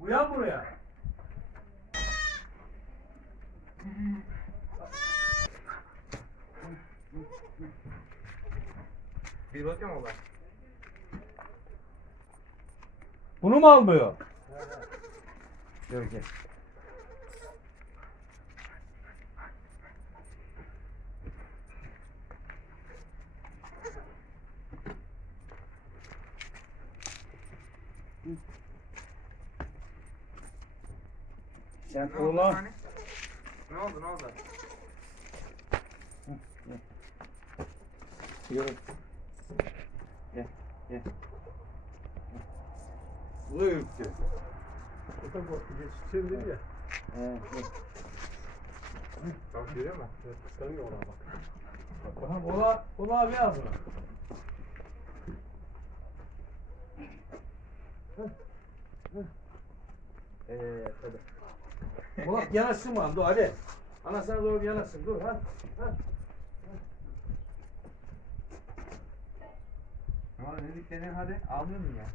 Uyan buraya. Bir bakayım ola. Bunu mu almıyor? Gör gel. Sen Ne oldu oğlan hani? Ne oldu ne oldu? Yürü. Gel, gel. Bu ürktü. O da bu geçişeceğim dedi ya. He, dur. Bak görüyor musun? Evet, kıskanıyor ona bak. Aha, ola, ola abi al bunu. Eee tabii. Ola yanaşsın bana, dur hadi. Ana sana doğru yanaşsın, dur ha. ha. Ne dedin hadi almıyor musun ya?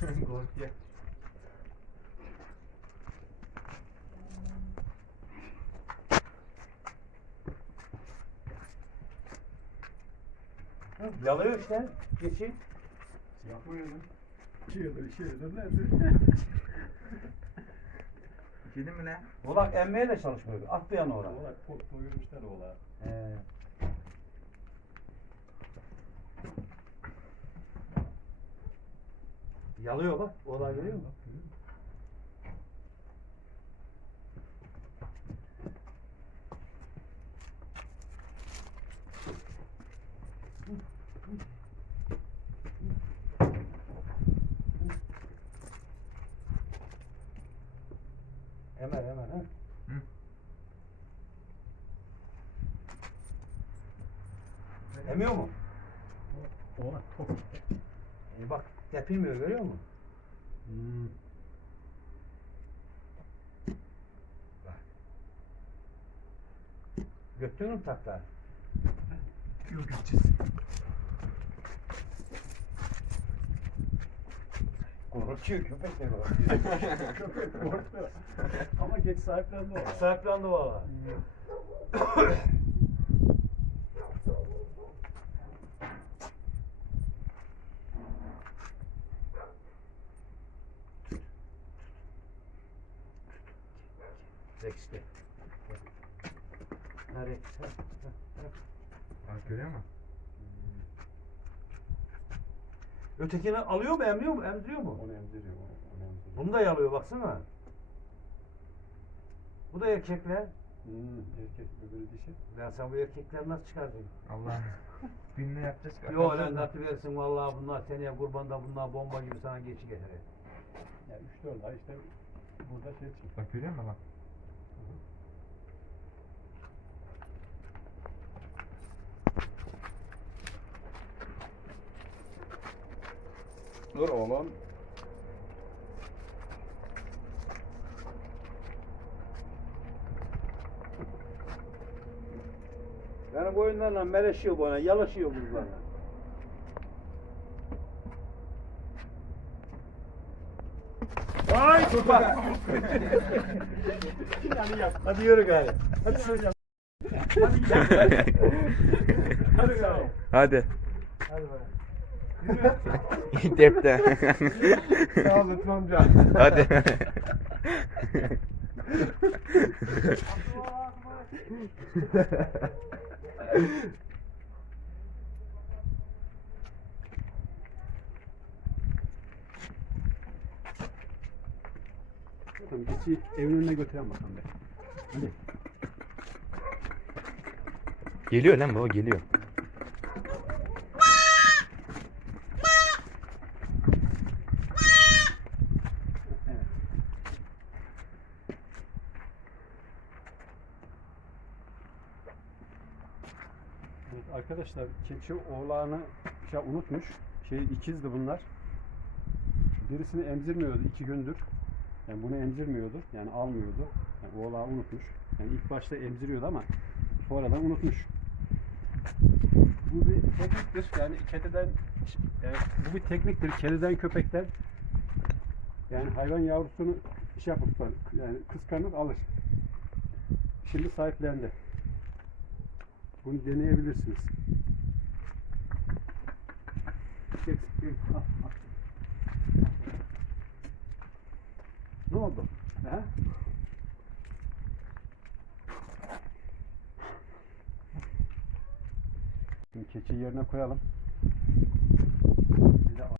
Korkuyor. Yalıyor işte, geçin. Yapmıyordun. İki yıldır, iki yıldır nerede? Gidin mi lan? Ola emmeye de çalışmıyor. At bir yana oraya. Ola ko- doyurmuşlar ola. He. Yalıyor bak, olay görüyor musun? Hemen hemen ha. Hı. Emiyor mu? Ola top. E bak tepinmiyor görüyor musun? Hmm. Götürür mü takla? Yok gideceğiz. Korkuyor köpek de korkuyor. Köpek korktu. Ama geç sahiplendi ola. Sahiplendi valla. Ha, ha, ha. Bak görüyor musun? Ötekini alıyor mu, emmiyor mu, emziriyor mu? Onu emziriyor. o- Onu emziriyor. Bunu da yalıyor baksana. Bu da erkekler. Hmm, erkek öbürü dişi. Ben sana bu erkekleri nasıl çıkartayım? Allah. Binle yapacağız. Yo lan nasıl versin vallahi bunlar seneye kurbanda bunlar bomba gibi sana geçi getirir. Ya 3-4 ay işte burada şey çıktı. Bak görüyor musun bak. Dur oğlum. Benim oyunlarla meleşiyor bana, yalaşıyor bunlarla. Vay yap. Hadi yürü gari. Hadi şöyle yap. Hadi gel. Hadi gel. Hadi. Hadi be. Depte. Sağ ol Lütfü amca. Hadi. Tamam geçi evin önüne götüren bakalım be. Hadi. geliyor lan baba geliyor. Evet. Evet arkadaşlar keçi oğlağını şey unutmuş. Şey ikizdi bunlar. Birisini emzirmiyordu iki gündür. Yani bunu emzirmiyordu. Yani almıyordu. Yani oğlağı unutmuş. Yani ilk başta emziriyordu ama sonradan unutmuş. Bu bir tekniktir. Yani kediden yani bu bir tekniktir. Kediden köpekten yani hayvan yavrusunu şey yapıp yani kıskanır alır. Şimdi sahiplendi. Bunu deneyebilirsiniz. Ne oldu? He? Şimdi keçiyi yerine koyalım.